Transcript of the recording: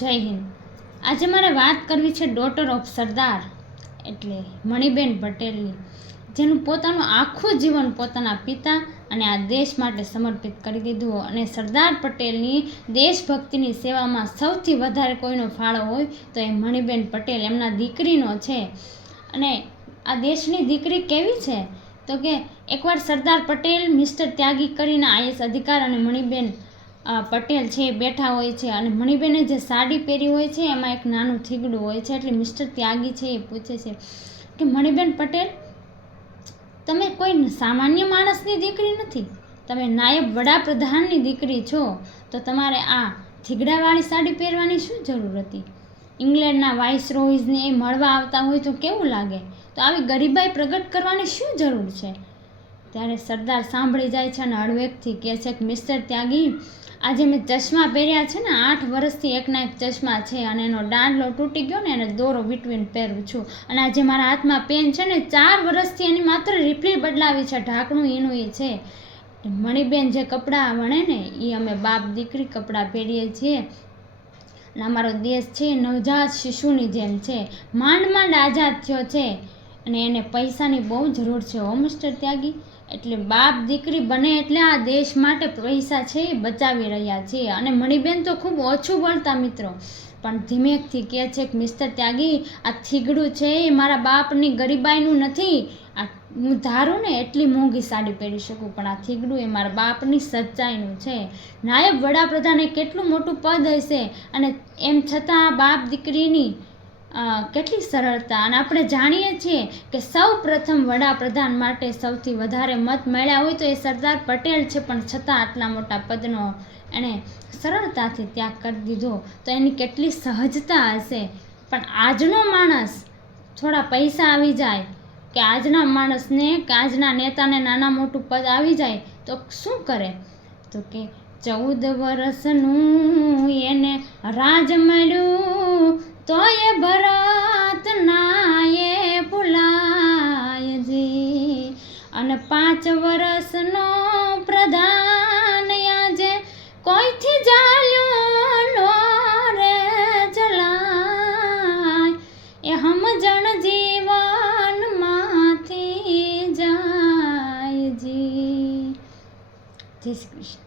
જય હિન્દ। આજે મારે વાત કરવી છે ડોટર ઓફ સરદાર એટલે મણિબેન પટેલની, જેનું પોતાનું આખું જીવન પોતાના પિતા અને આ દેશ માટે સમર્પિત કરી દીધું। અને સરદાર પટેલની દેશભક્તિની સેવામાં સૌથી વધારે કોઈનો ફાળો હોય તો એ મણિબેન પટેલ એમના દીકરીનો છે। અને આ દેશની દીકરી કેવી છે તો કે એકવાર સરદાર પટેલ મિસ્ટર ત્યાગી કરીને આઈએસ અધિકાર અને મણિબેન પટેલ છે બેઠા હોય છે, અને મણિબેને જે સાડી પહેરી હોય છે એમાં એક નાનું થીગડું હોય છે। એટલે મિસ્ટર ત્યાગી છે એ પૂછે છે કે મણિબેન પટેલ, તમે કોઈ સામાન્ય માણસની દીકરી નથી, તમે નાયબ વડાપ્રધાનની દીકરી છો, તો તમારે આ થીગડાવાળી સાડી પહેરવાની શું જરૂર હતી? ઇંગ્લેન્ડના વાઇસરોયને એ મળવા આવતા હોય તો કેવું લાગે? તો આવી ગરીબાઈ પ્રગટ કરવાની શું જરૂર છે? ત્યારે સરદાર સાંભળી જાય છે અને હળવેકથી કહે છે કે મિસ્ટર ત્યાગી, આજે મેં ચશ્મા પહેર્યા છે ને 8 વર્ષથી એકના એક ચશ્મા છે, અને એનો દાંડલો તૂટી ગયો ને એને દોરો વીટવીને પહેરું છું, અને આજે મારા હાથમાં પેન છે ને 4 વર્ષથી એની માત્ર રિફિલ બદલાવી છે, ઢાંકણું એનું એ છે। મણિબેન જે કપડાં વણે ને એ અમે બાપ દીકરી કપડાં પહેરીએ છીએ, અને અમારો દેશ છે નવજાત શિશુની જેમ છે, માંડ માંડ આઝાદ થયો છે, અને એને પૈસાની બહુ જરૂર છે હો મિસ્ટર ત્યાગી। એટલે બાપ દીકરી બને એટલે આ દેશ માટે પૈસા છે એ બચાવી રહ્યા છીએ। અને મણિબેન તો ખૂબ ઓછું બોલતા મિત્રો, પણ ધીમેકથી કહે છે કે મિસ્ટર ત્યાગી, આ થીગડું છે એ મારા બાપની ગરીબાઈનું નથી, આ હું ધારું ને એટલી મોંઘી સાડી પહેરી શકું, પણ આ થીગડું એ મારા બાપની સચ્ચાઈનું છે। નાયબ વડાપ્રધાન એ કેટલું મોટું પદ હશે, અને એમ છતાં આ બાપ દીકરીની કેટલી સરળતા। અને આપણે જાણીએ છીએ કે સૌ પ્રથમ વડાપ્રધાન માટે સૌથી વધારે મત મળ્યા હોય તો એ સરદાર પટેલ છે, પણ છતાં આટલા મોટા પદનો એણે સરળતાથી ત્યાગ કરી દીધો, તો એની કેટલી સહજતા હશે। પણ આજનો માણસ થોડા પૈસા આવી જાય કે આજના માણસને કે આજના નેતાને નાના મોટું પદ આવી જાય તો શું કરે? તો કે 14 વર્ષનું એને રાજ મળ્યું તો એ ભરત નાએ ભૂલાયજી, અને 5 વર્ષનો પ્રધાન આજે કોઈથી જાલ્યો નો રે જલાય, એ સમજણ જીવનમાંથી જાયજી। જય શ્રી કૃષ્ણ।